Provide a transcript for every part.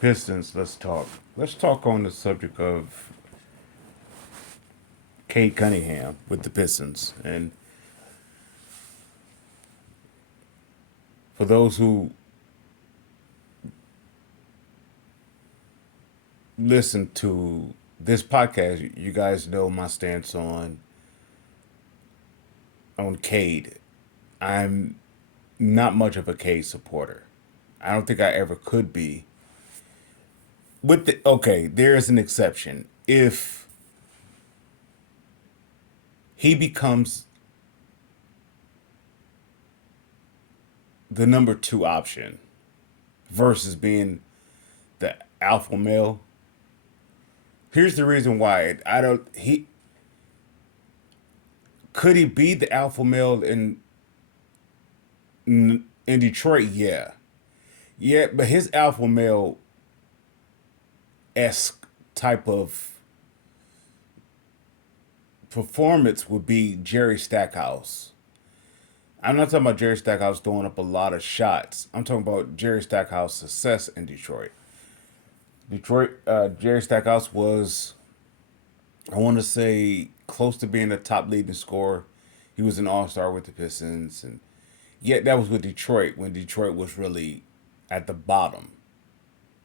Pistons, let's talk. Let's talk on the subject of Cade Cunningham with the Pistons. And for those who listen to this podcast, you guys know my stance on Cade. I'm not much of a Cade supporter. I don't think I ever could be. There is an exception. If he becomes the number two option versus being the alpha male. Here's the reason why I don't. He could he be the alpha male in Detroit? Yeah, yeah, but his alpha male esque type of performance would be Jerry Stackhouse. I'm not talking about Jerry Stackhouse throwing up a lot of shots. I'm talking about Jerry Stackhouse success in Detroit. Jerry Stackhouse was, I want to say, close to being a top leading scorer. He was an all star with the Pistons, and yet that was with Detroit when Detroit was really at the bottom.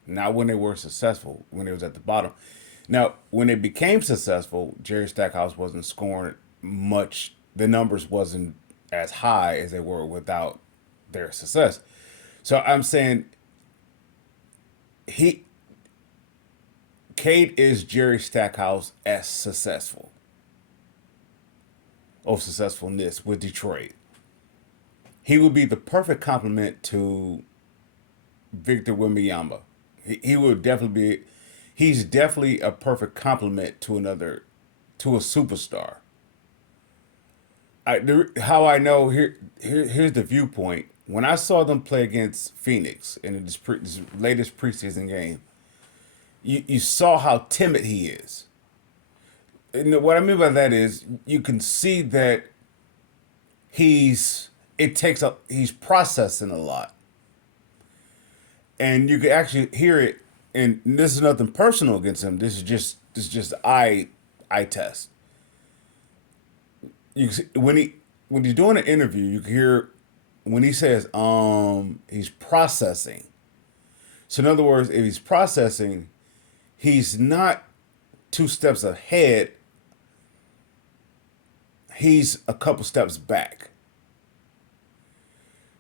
Not when they were successful, when they was at the bottom. Now, when they became successful, Jerry Stackhouse wasn't scoring much. The numbers wasn't as high as they were without their success. So I'm saying he Cade is Jerry Stackhouse as successful or successfulness with Detroit. He would be the perfect complement to Victor Wembanyama. He would definitely be. He's definitely a perfect complement to a superstar. How I know here's the viewpoint. When I saw them play against Phoenix in this latest preseason game, you saw how timid he is. And what I mean by that is you can see that he's processing a lot, and you can actually hear it. And this is nothing personal against him. This is just eye test. When he's doing an interview, you can hear when he says he's processing. So in other words, if he's processing, he's not two steps ahead. He's a couple steps back.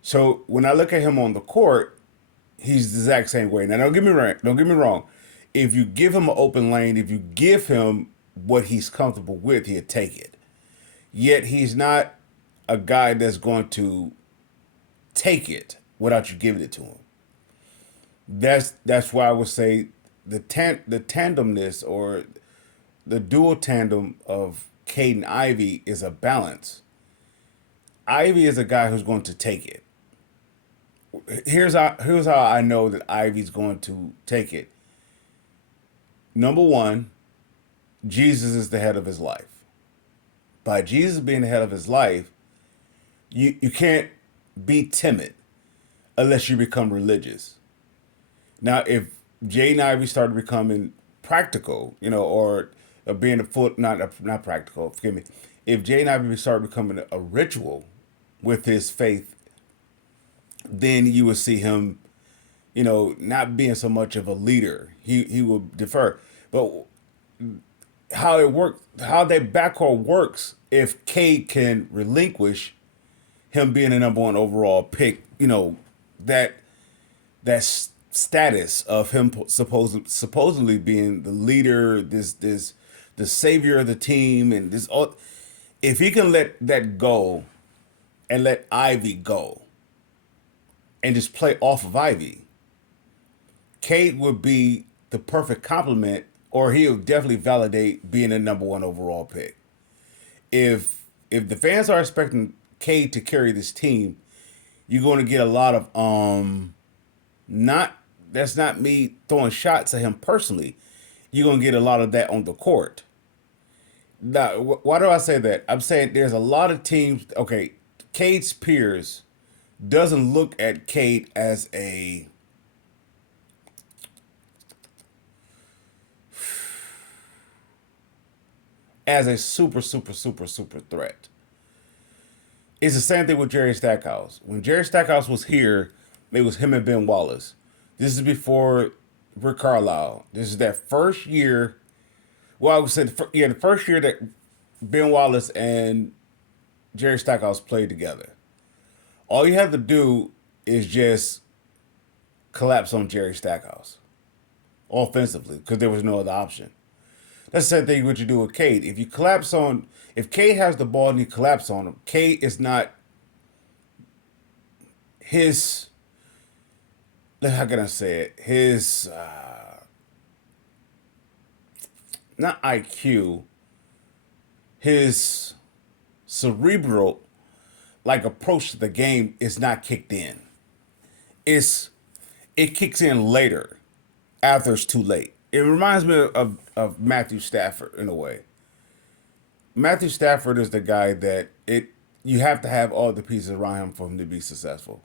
So when I look at him on the court, he's the exact same way. Now, don't get me right. Don't get me wrong. If you give him an open lane, if you give him what he's comfortable with, he'll take it. Yet he's not a guy that's going to take it without you giving it to him. That's why I would say the tandemness or the dual tandem of Cade and Ivy is a balance. Ivy is a guy who's going to take it. Here's how I know that Ivy's going to take it. Number one, Jesus is the head of his life. By Jesus being the head of his life, you can't be timid unless you become religious. Now, if Jaden Ivey started becoming practical, or being a foot not practical, forgive me. If Jaden Ivey started becoming a ritual with his faith, then you would see him, not being so much of a leader. He will defer. But how that backcourt works, if Cade can relinquish him being a number one overall pick, that status of him supposedly being the leader, this the savior of the team, and this all, if he can let that go and let Ivy go and just play off of Ivy, Cade would be the perfect complement, or he'll definitely validate being a number one overall pick. If the fans are expecting Cade to carry this team, you're going to get a lot of not that's not me throwing shots at him personally. You're going to get a lot of that on the court. Now, why do I say that? I'm saying there's a lot of teams. Okay, Cade's peers doesn't look at Cade as as a super, super, super, super threat. It's the same thing with Jerry Stackhouse. When Jerry Stackhouse was here, it was him and Ben Wallace. This is before Rick Carlisle. This is that first year. Well, I would say, the first year that Ben Wallace and Jerry Stackhouse played together. All you have to do is just collapse on Jerry Stackhouse offensively because there was no other option. That's the same thing what you do with Cade. If Cade has the ball and you collapse on him, Cade is not his, how can I say it? His, not IQ, his cerebral, like approach to the game is not kicked in. It's, it kicks in later after it's too late. It reminds me of Matthew Stafford in a way. Matthew Stafford is the guy that you have to have all the pieces around him for him to be successful.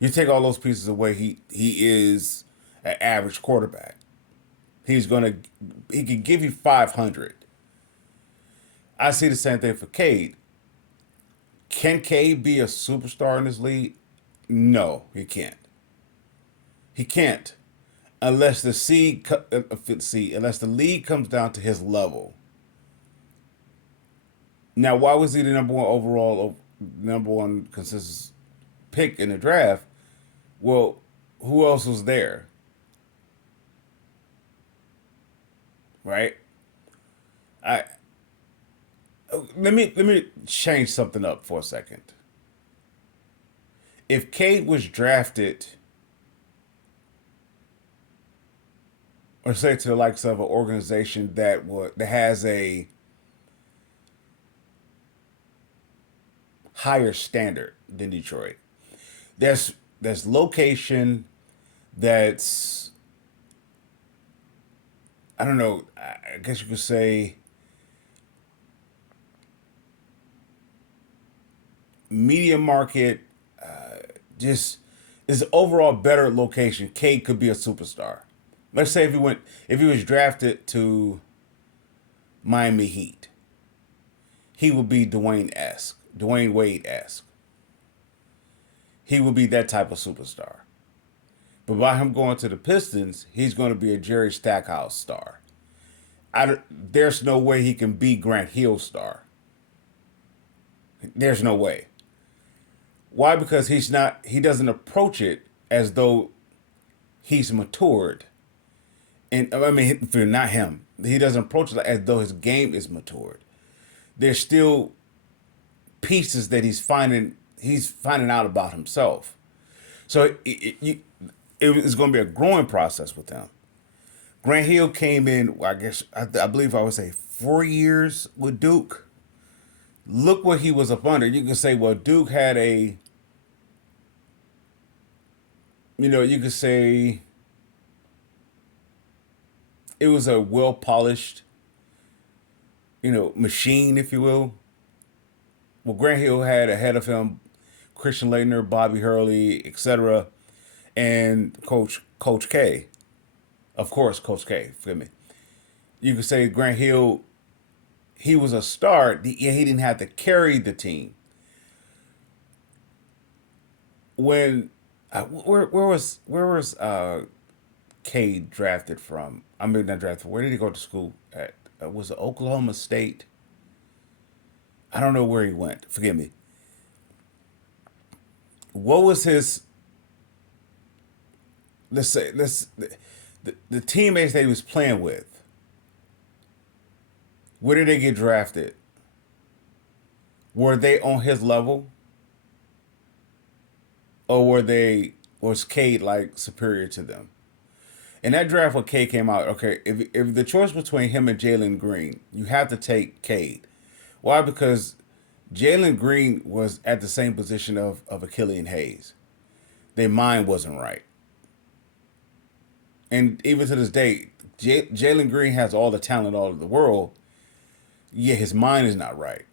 You take all those pieces away, he is an average quarterback. He can give you 500. I see the same thing for Cade. Can Cade be a superstar in this league? No, he can't. He can't unless unless the league comes down to his level. Now, why was he the number one overall, number one consensus pick in the draft? Well, who else was there, right? I let me change something up for a second. If Cade was drafted, or say to the likes of an organization that has a higher standard than Detroit, there's location, that's, I don't know, I guess you could say media market, just is overall better location. Cade could be a superstar. Let's say if he was drafted to Miami Heat, he would be Dwayne Wade esque. He would be that type of superstar. But by him going to the Pistons, he's going to be a Jerry Stackhouse star. There's no way he can be Grant Hill star. There's no way. Why? Because he doesn't approach it as though he's matured. And I mean, for not him, he doesn't approach it as though his game is matured. There's still pieces that he's finding out about himself. So it's going to be a growing process with him. Grant Hill came in, I guess, I believe I would say 4 years with Duke. Look what he was up under. You can say, well, Duke had you could say it was a well polished, machine, if you will. Well, Grant Hill had ahead of him Christian Laettner, Bobby Hurley, etc., and Coach K. Of course, Coach K. Forgive me. You could say Grant Hill, he was a star. He didn't have to carry the team. When where was Cade drafted from? I mean, not drafted. Where did he go to school at? Was it Oklahoma State? I don't know where he went. Forgive me. What was his? Let's say the teammates that he was playing with. Where did they get drafted? Were they on his level, or was Cade like superior to them? In that draft, when Cade came out, okay, if the choice between him and Jalen Green, you have to take Cade. Why? Because Jalen Green was at the same position of Killian Hayes. Their mind wasn't right. And even to this day, Jalen Green has all the talent all of the world, yet his mind is not right.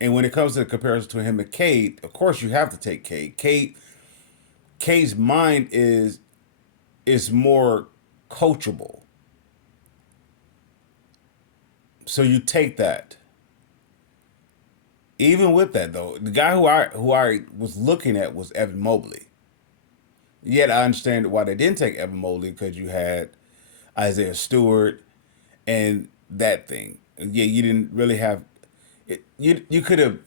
And when it comes to the comparison between him and Cade, of course you have to take Cade. Cade's mind is more coachable. So you take that. Even with that though, the guy who I was looking at was Evan Mobley. Yet I understand why they didn't take Evan Mobley because you had Isaiah Stewart and that thing. Yeah, you didn't really have it. You could have.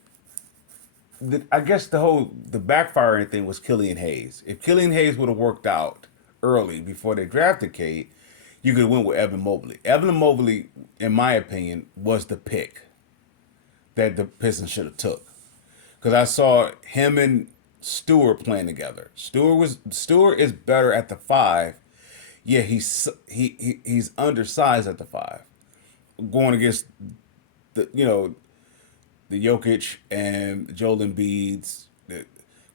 I guess the backfiring thing was Killian Hayes. If Killian Hayes would have worked out early before they drafted Cade, you could have went with Evan Mobley. Evan Mobley, in my opinion, was the pick that the Pistons should have took because I saw him and Stewart playing together. Stewart is better at the five. Yeah, he's undersized at the five, going against the Jokic and Joel Embiid's, the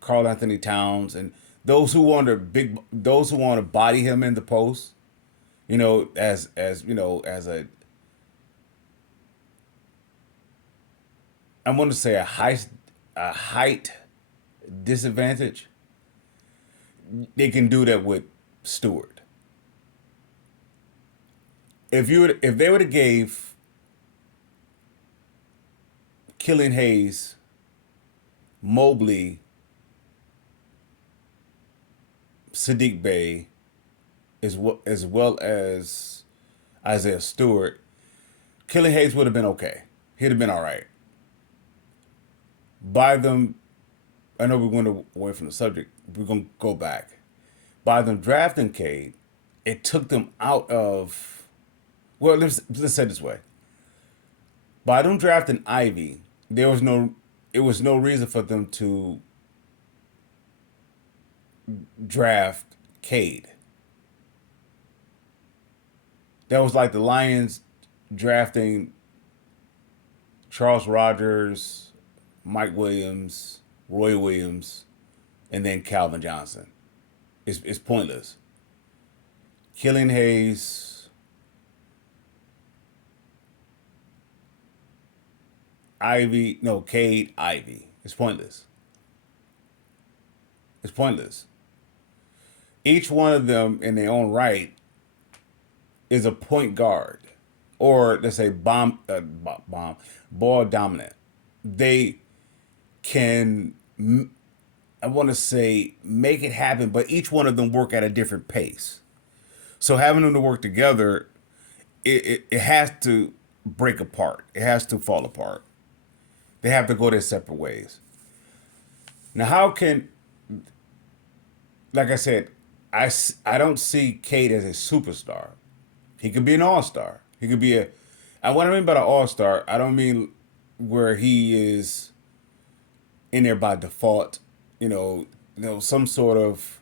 Carl Anthony Towns, and those who want to body him in the post. As a I'm going to say a height disadvantage. They can do that with Stewart. If they would have gave Killian Hayes, Mobley, Sadiq Bey, as well as Isaiah Stewart, Killian Hayes would have been okay. He'd have been all right. By them, I know we went away from the subject. We're gonna go back. By them drafting Cade, it took them out of. Well, let's say it this way. By them drafting Ivy, there was no. It was no reason for them to draft Cade. That was like the Lions drafting Charles Rogers, Mike Williams, Roy Williams, and then Calvin Johnson. It's pointless. Killian Hayes, Ivy, no, Cade, Ivy. It's pointless. It's pointless. Each one of them in their own right is a point guard, or let's say bomb, ball dominant. They can, I want to say, make it happen, but each one of them work at a different pace. So having them to work together, it has to break apart. It has to fall apart. They have to go their separate ways. Now, how can, like I said, I don't see Cade as a superstar. He could be an all-star. He could be a, I what I mean by an all-star, I don't mean where he is in there by default, some sort of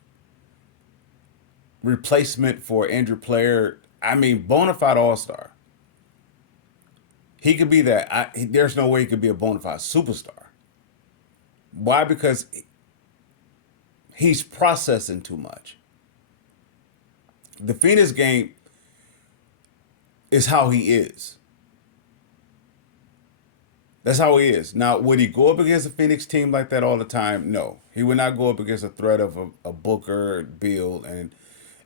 replacement for Andrew Player. I mean, bona fide all-star. He could be that. There's no way he could be a bona fide superstar. Why? Because he's processing too much. The Phoenix game is how he is. That's how he is. Now, would he go up against a Phoenix team like that all the time? No. He would not go up against a threat of a Booker, Beal,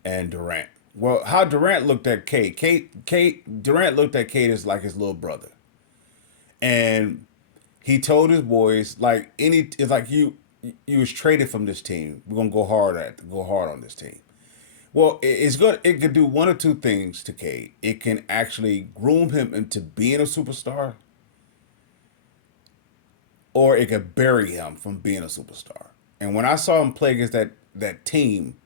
and Durant. Well, how Durant looked at Durant looked at Cade as like his little brother. And he told his boys, it's like you was traded from this team. We're gonna go hard on this team. Well, it's good. It could do one or two things to Cade. It can actually groom him into being a superstar, or it could bury him from being a superstar. And when I saw him play against that team,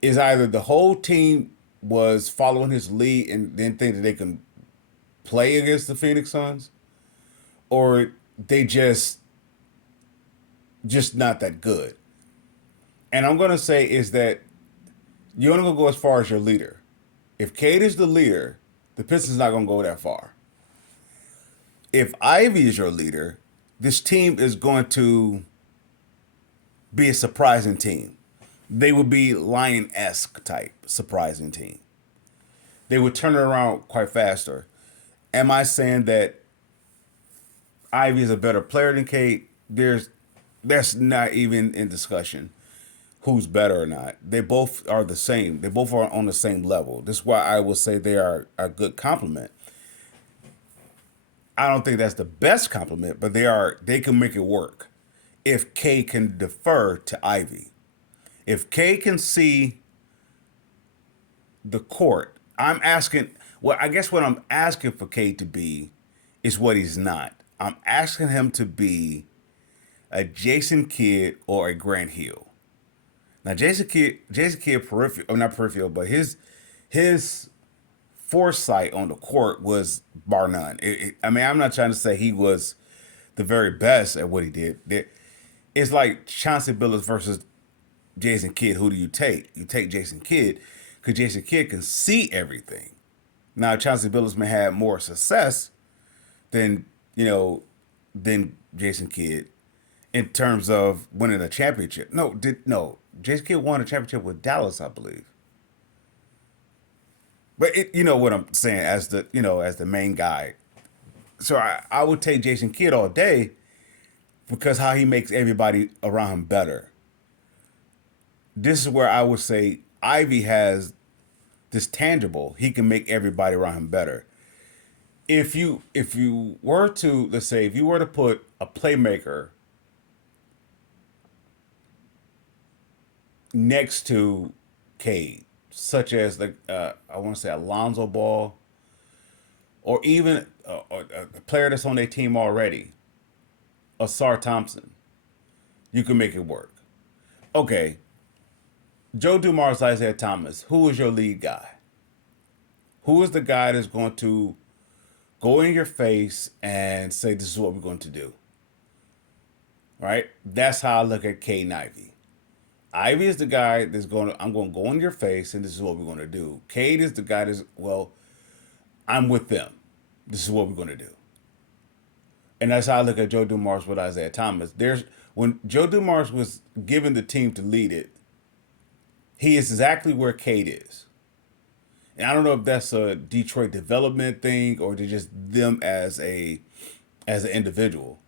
is either the whole team was following his lead and didn't think that they can play against the Phoenix Suns, or they just not that good. And I'm gonna say is that you're only gonna go as far as your leader. If Cade is the leader, the Pistons not gonna go that far. If Ivy is your leader, this team is going to be a surprising team. They would be Lion-esque type surprising team. They would turn it around quite faster. Am I saying that Ivy is a better player than Cade? That's not even in discussion who's better or not. They both are the same. They both are on the same level. This is why I will say they are a good complement. I don't think that's the best compliment, but they can make it work if K can defer to Ivy. If K can see the court, I'm asking. Well, I guess what I'm asking for K to be is what he's not. I'm asking him to be a Jason Kidd or a Grant Hill. Now, Jason Kidd peripheral, or not peripheral, but his foresight on the court was bar none. I mean, I'm not trying to say he was the very best at what he did. It's like Chauncey Billups versus Jason Kidd. Who do you take? You take Jason Kidd because Jason Kidd can see everything. Now, Chauncey Billups may have more success than than Jason Kidd in terms of winning a championship. No, Jason Kidd won a championship with Dallas, I believe. But you know what I'm saying as the main guy. So I would take Jason Kidd all day because how he makes everybody around him better. This is where I would say Ivy has this tangible. He can make everybody around him better. If you were to, let's say, if you were to put a playmaker next to Cade, such as I want to say Alonzo Ball, or even a player that's on their team already, Asar Thompson, you can make it work. Okay, Joe Dumars, Isaiah Thomas, who is your lead guy? Who is the guy that's going to go in your face and say, this is what we're going to do? Right? That's how I look at Cade and Ivy. Ivy is the guy I'm going to go in your face and this is what we're going to do. Cade is the guy well, I'm with them. This is what we're going to do. And that's how I look at Joe Dumars with Isaiah Thomas. When Joe Dumars was given the team to lead it, he is exactly where Cade is. And I don't know if that's a Detroit development thing or just them as an individual.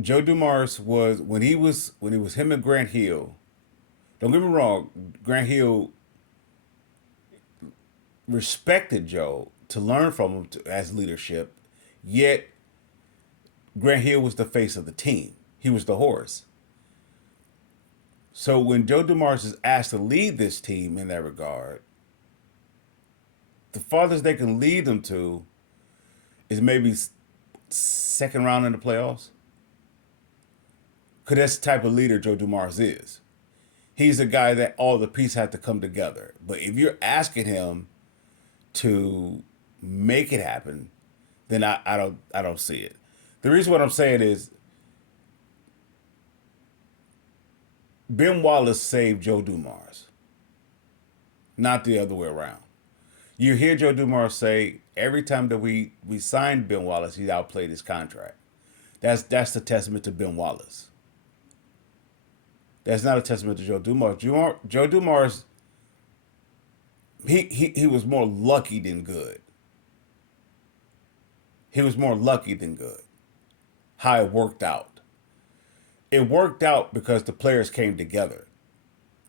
Joe Dumars was when he was him and Grant Hill. Don't get me wrong, Grant Hill respected Joe to learn from him as leadership. Yet Grant Hill was the face of the team. He was the horse. So when Joe Dumars is asked to lead this team in that regard, the farthest they can lead them to is maybe second round in the playoffs. Because that's the type of leader Joe Dumars is. He's a guy that all the pieces have to come together. But if you're asking him to make it happen, then I don't see it. The reason what I'm saying is Ben Wallace saved Joe Dumars, not the other way around. You hear Joe Dumars say every time that we signed Ben Wallace, he outplayed his contract. That's the testament to Ben Wallace. That's not a testament to Joe Dumars. Joe Dumars, he was more lucky than good. He was more lucky than good. How it worked out. It worked out because the players came together,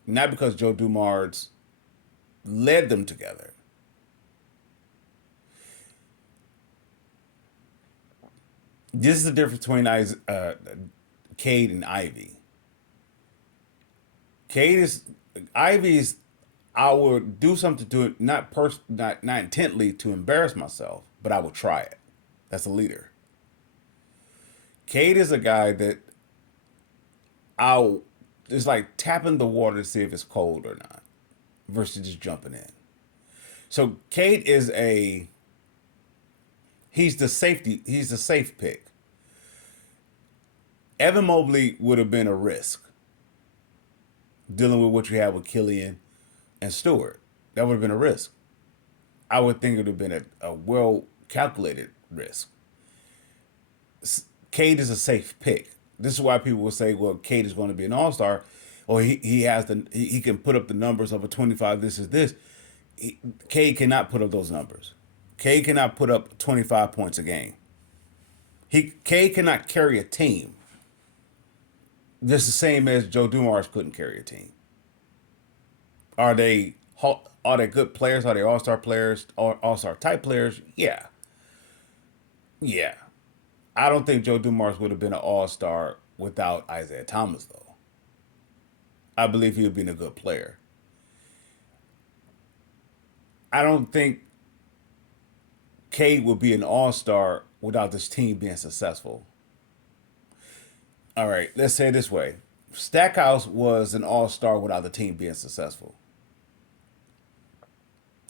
not because Joe Dumars led them together. This is the difference between Cade and Ivy. Ivy's. I would do something to it, not intently to embarrass myself, but I would try it. That's a leader. Cade is a guy that it's like tapping the water to see if it's cold or not, versus just jumping in. So Cade is he's the safe pick. Evan Mobley would have been a risk dealing with what you have with Killian and Stewart. That would have been a risk. I would think it would have been a well calculated risk. Cade is a safe pick. This is why people will say, well, Cade is going to be an all-star, or he can put up the numbers of a 25, this is this. Cade cannot put up those numbers. Cade cannot put up 25 points a game. Cade cannot carry a team. Just the same as Joe Dumars couldn't carry a team. Are they Are they good players? Are they all-star players or all-star type players? Yeah. Yeah. I don't think Joe Dumars would have been an all-star without Isaiah Thomas, though. I believe he would have been a good player. I don't think Cade would be an all-star without this team being successful. All right, let's say it this way. Stackhouse was an all-star without the team being successful.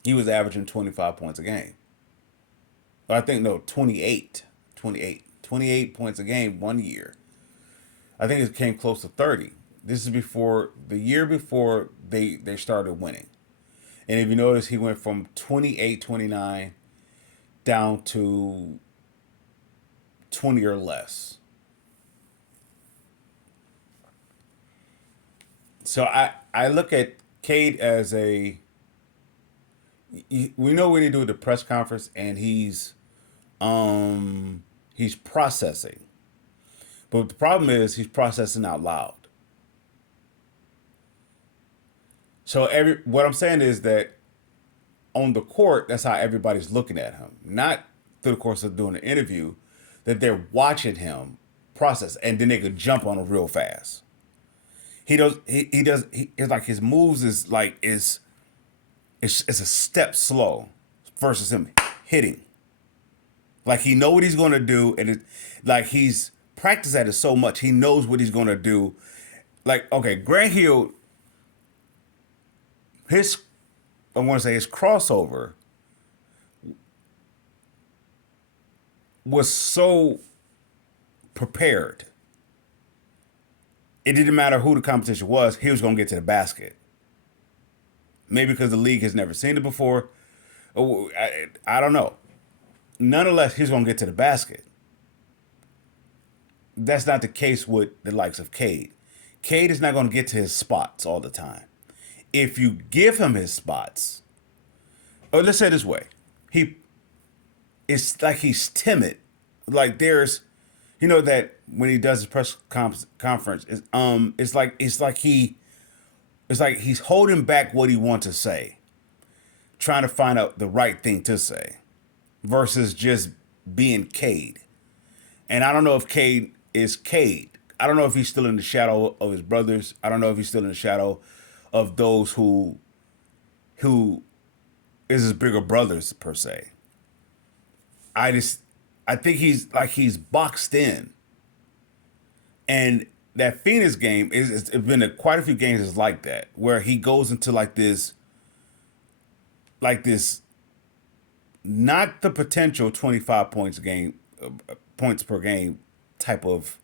He was averaging 25 points a game. I think, no, 28. 28 points a game 1 year. I think it came close to 30. This is before the year before they started winning. And if you notice, he went from 28, 29 down to 20 or less. So I look at Cade as we know when he do the press conference and he's processing. But the problem is he's processing out loud. So what I'm saying is that on the court, that's how everybody's looking at him. Not through the course of doing an interview, that they're watching him process, and then they could jump on him real fast. It's like his moves is like it's a step slow versus him hitting. Like he know what he's gonna do, and like he's practiced at it so much, he knows what he's gonna do. Like, okay, Grant Hill, his I want to say his crossover was so prepared. It didn't matter who the competition was, he was going to get to the basket. Maybe because the league has never seen it before. Oh, I don't know. Nonetheless, he's going to get to the basket. That's not the case with the likes of Cade. Cade is not going to get to his spots all the time. If you give him his spots, or let's say it this way, it's like he's timid. Like there's, that when he does his press conference, it's like he's holding back what he wants to say, trying to find out the right thing to say, versus just being Cade. And I don't know if Cade is Cade. I don't know if he's still in the shadow of his brothers. I don't know if he's still in the shadow of those who is his bigger brothers per se. I think he's boxed in, and that Phoenix game it's been quite a few games is like that where he goes into like this, not the potential 25 points a game, points per game type of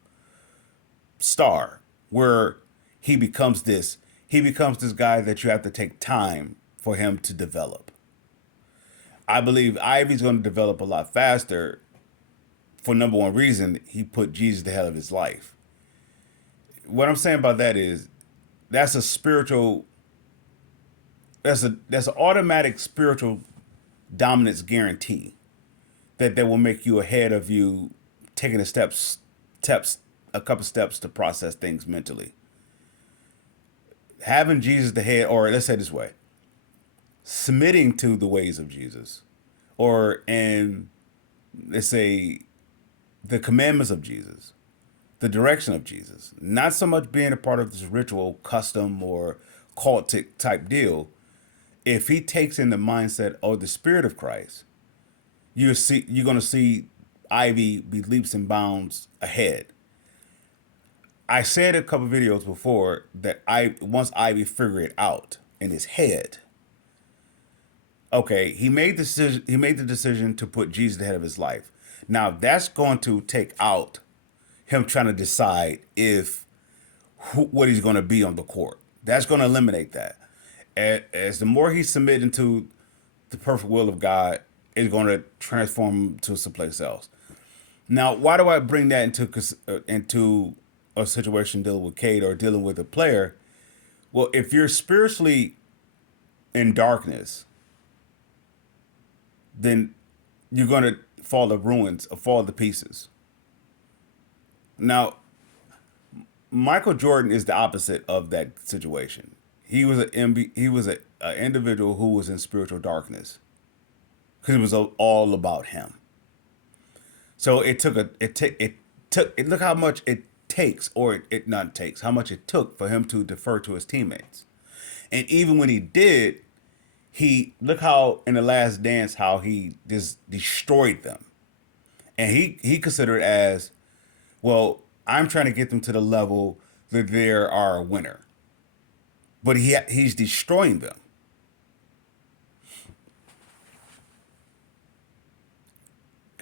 star where he becomes this guy that you have to take time for him to develop. I believe Ivy's going to develop a lot faster for number one reason, he put Jesus ahead of his life. What I'm saying about that is that's a spiritual that's an automatic spiritual dominance guarantee that will make you ahead of you taking a couple steps to process things mentally. Having Jesus the head, or let's say it this way, submitting to the ways of Jesus, or and let's say the commandments of Jesus, the direction of Jesus, not so much being a part of this ritual, custom, or cultic type deal. If he takes in the mindset of the Spirit of Christ, you're going to see Ivy be leaps and bounds ahead. I said a couple videos before that once Ivy figured it out in his head, okay, he made the decision. He made the decision to put Jesus ahead of his life. Now that's going to take out him trying to decide what he's going to be on the court. That's going to eliminate that. As the more he's submitting to the perfect will of God, it's going to transform him to someplace else. Now, why do I bring that into a situation dealing with Cade or dealing with a player? Well, if you're spiritually in darkness, then you're going to fall to ruins or fall to pieces. Now, Michael Jordan is the opposite of that situation. He was an individual who was in spiritual darkness because it was all about him. So it took it look how much it takes, or it not takes, how much it took for him to defer to his teammates. And even when he did, he look how in the last dance how he just destroyed them. And he considered it as, well, I'm trying to get them to the level that they are a winner. But he's destroying them.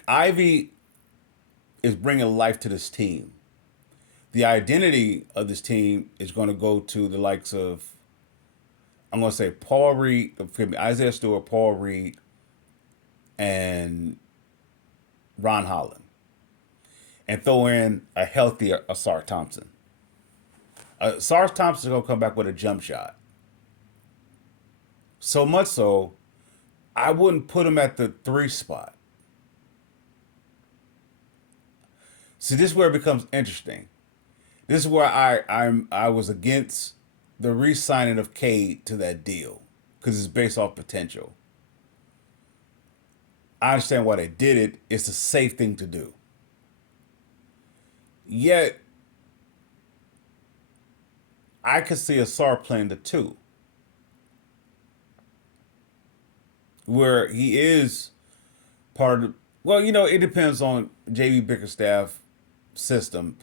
Ivy is bringing life to this team. The identity of this team is going to go to the likes of, I'm going to say Paul Reed, forgive me, Isaiah Stewart, Paul Reed, and Ron Holland, and throw in a healthier Asar Thompson. Asar Thompson is going to come back with a jump shot. So much so, I wouldn't put him at the 3 spot. See, this is where it becomes interesting. This is where I was against the re-signing of Cade to that deal because it's based off potential. I understand why they did it. It's a safe thing to do. Yet, I could see Asar playing the 2, where he is part of the. Well, it depends on JB Bickerstaff system.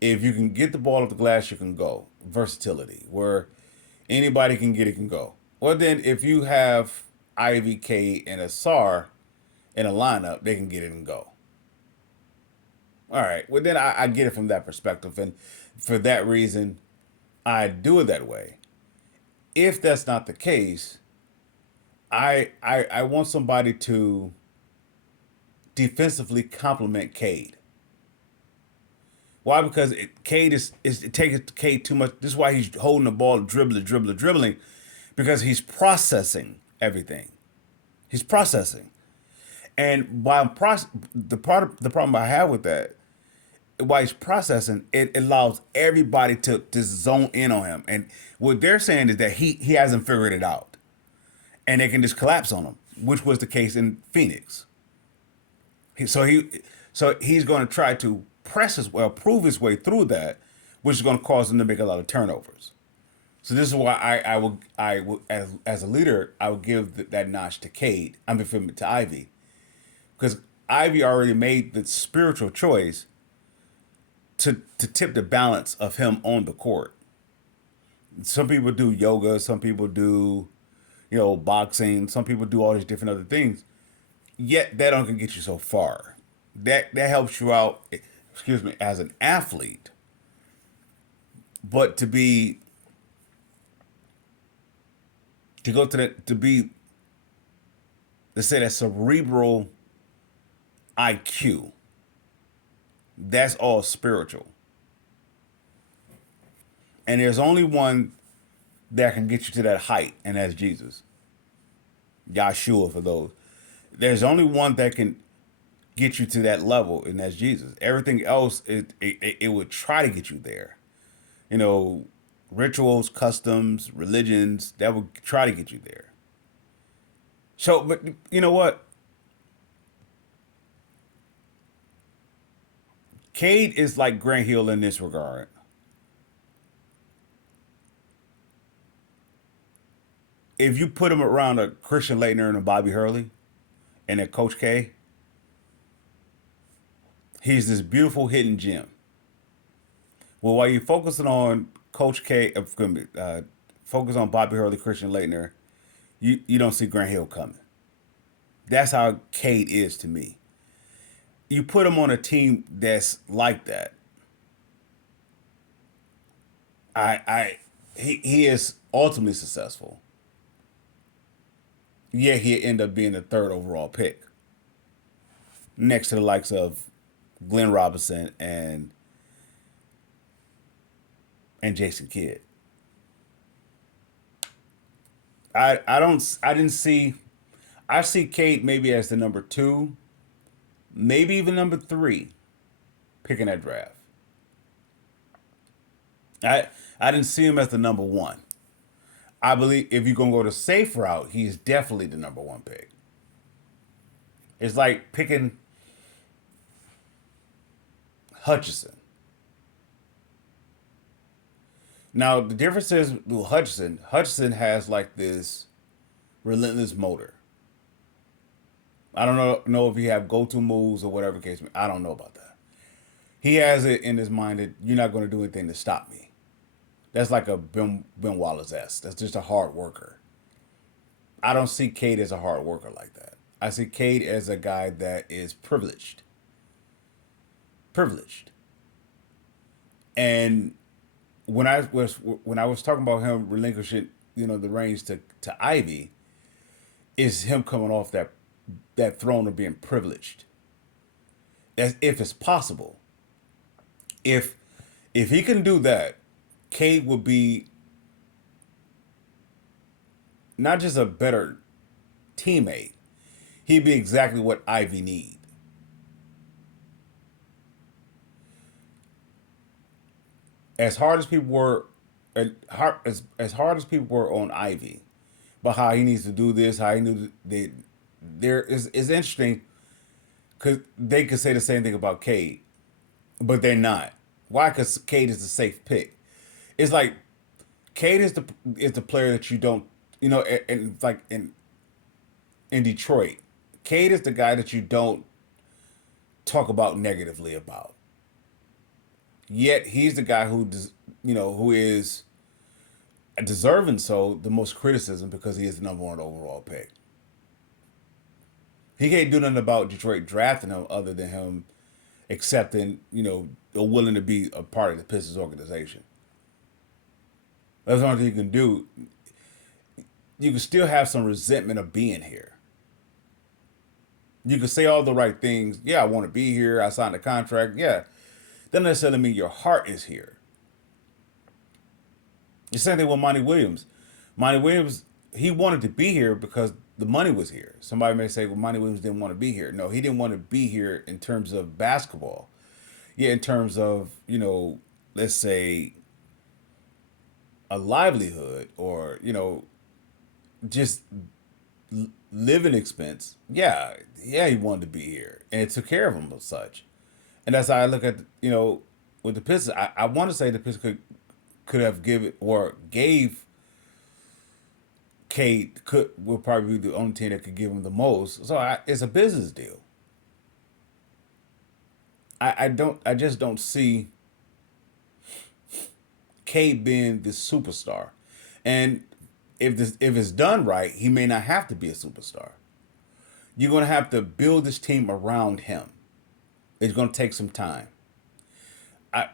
If you can get the ball off the glass, you can go. Versatility, where anybody can get it, can go. Well, then if you have IVK and Asar in a lineup, they can get it and go. All right. Well, then I get it from that perspective, and for that reason, I do it that way. If that's not the case, I want somebody to defensively complement Cade. Why? Because Cade is it takes Cade too much. This is why he's holding the ball, dribbling, because he's processing everything. He's processing, and the problem I have with that, while he's processing, it allows everybody to zone in on him. And what they're saying is that he hasn't figured it out, and they can just collapse on him, which was the case in Phoenix. So he's going to try to prove his way through that, which is going to cause him to make a lot of turnovers. So this is why I will as a leader, I would give that notch to Cade. To Ivy, because Ivy already made the spiritual choice to tip the balance of him on the court. Some people do yoga, some people do, boxing, some people do all these different other things. Yet that don't get you so far. That helps you out, excuse me, as an athlete. But to go to that, to be, let's say, that cerebral IQ, that's all spiritual. And there's only one that can get you to that height, and that's Jesus. Yahshua for those. There's only one that can get you to that level, and that's Jesus. Everything else, it would try to get you there. Rituals, customs, religions, that would try to get you there. So, but you know what? Cade is like Grant Hill in this regard. If you put him around a Christian Laettner and a Bobby Hurley and a Coach K, he's this beautiful hidden gem. Well, while you're focusing on Coach K, focus on Bobby Hurley, Christian Laettner, you don't see Grant Hill coming. That's how Cade is to me. You put him on a team that's like that. He is ultimately successful. Yeah, he'll end up being the 3rd overall pick, next to the likes of Glenn Robinson and Jason Kidd. I didn't see. I see Cade maybe as the number 2, maybe even number 3, picking that draft. I didn't see him as the number 1. I believe if you're gonna go the safe route, he's definitely the number one pick. It's like picking Hutchinson. Now the difference is with Hutchinson. Hutchinson has like this relentless motor. I don't know if he have go to moves or whatever case. I don't know about that. He has it in his mind that you're not going to do anything to stop me. That's like a Ben Wallace s. That's just a hard worker. I don't see Cade as a hard worker like that. I see Cade as a guy that is privileged. Privileged. And when I was talking about him relinquishing, the reins to Ivy, is him coming off that throne of being privileged. As if it's possible. If if he can do that, Cade would be not just a better teammate, he'd be exactly what Ivy need. As hard as people were, as hard as people were on Ivy, but how he needs to do this, how he knew they there is interesting because they could say the same thing about Cade, but they're not. Why? Because Cade is the safe pick. It's like Cade is the player that you don't and like in Detroit, Cade is the guy that you don't talk about negatively about. Yet he's the guy who is deserving so the most criticism because he is the number one overall pick. He can't do nothing about Detroit drafting him other than him accepting, or willing to be a part of the Pistons organization. That's the only thing you can do. You can still have some resentment of being here. You can say all the right things. Yeah, I want to be here. I signed a contract. Yeah. Doesn't necessarily mean your heart is here. The same thing with Monty Williams. Monty Williams, he wanted to be here because the money was here. Somebody may say, well, Monty Williams didn't want to be here. No, he didn't want to be here in terms of basketball. Yeah, in terms of, let's say a livelihood or, just living expense. Yeah, yeah, he wanted to be here. And it took care of him as such. And that's how I look at, with the Pistons. I want to say the Pistons could have given or gave Kate will probably be the only team that could give him the most. So it's a business deal. I just don't see Kate being the superstar, and if it's done right, he may not have to be a superstar. You're gonna have to build this team around him. It's gonna take some time.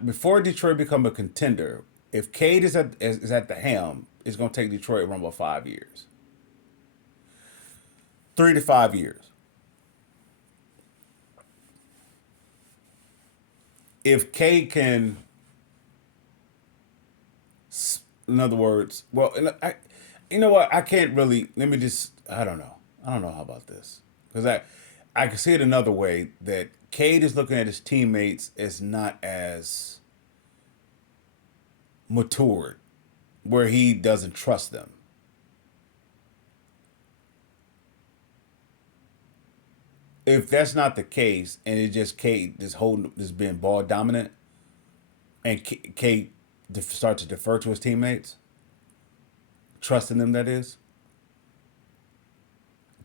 Before Detroit become a contender, if Cade is at the helm, it's gonna take Detroit around about 5 years, 3 to 5 years. If Cade can, in other words, well, you know what? I can't really. Let me just. I don't know. I don't know how about this because I can see it another way that Cade is looking at his teammates as not as matured, where he doesn't trust them. If that's not the case, and it's just Cade just being ball dominant, and Cade start to defer to his teammates, trusting them that is,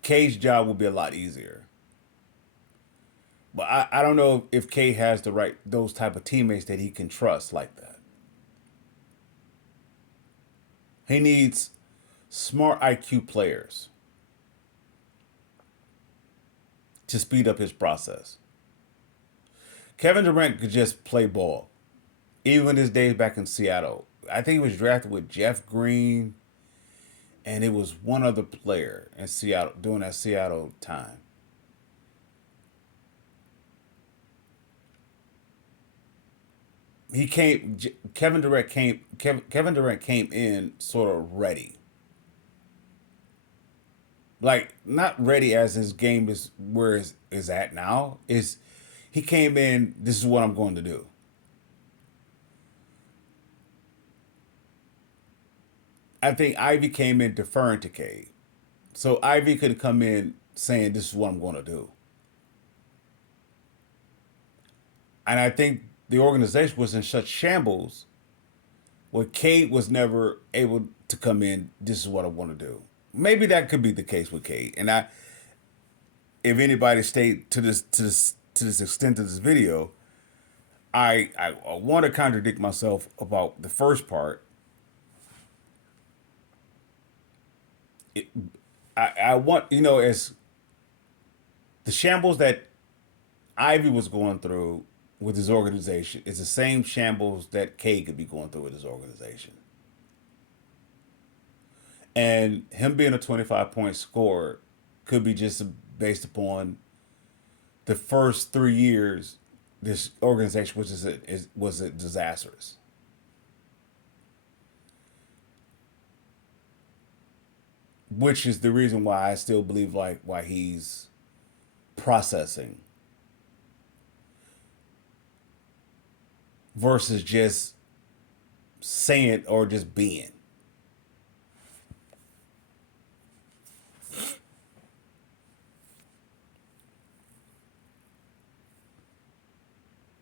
Cade's job will be a lot easier. But I don't know if Cade has those type of teammates that he can trust like that. He needs smart IQ players to speed up his process. Kevin Durant could just play ball. Even his days back in Seattle. I think he was drafted with Jeff Green and it was one other player in Seattle during that Seattle time. He came Kevin Durant came in sort of ready. Like not ready as his game is at now. Is he came in, this is what I'm going to do. I think Ivy came in deferring to Cade. So Ivy could come in saying, "This is what I'm going to do," and I think the organization was in such shambles where Cade was never able to come in. This is what I want to do. Maybe that could be the case with Cade. And if anybody stayed to this extent of this video, I want to contradict myself about the first part. It, I want, as the shambles that Ivy was going through with his organization is the same shambles that K could be going through with his organization. And him being a 25-point scorer could be just based upon the first 3 years this organization was a disastrous. Which is the reason why I still believe like why he's processing versus just saying or just being.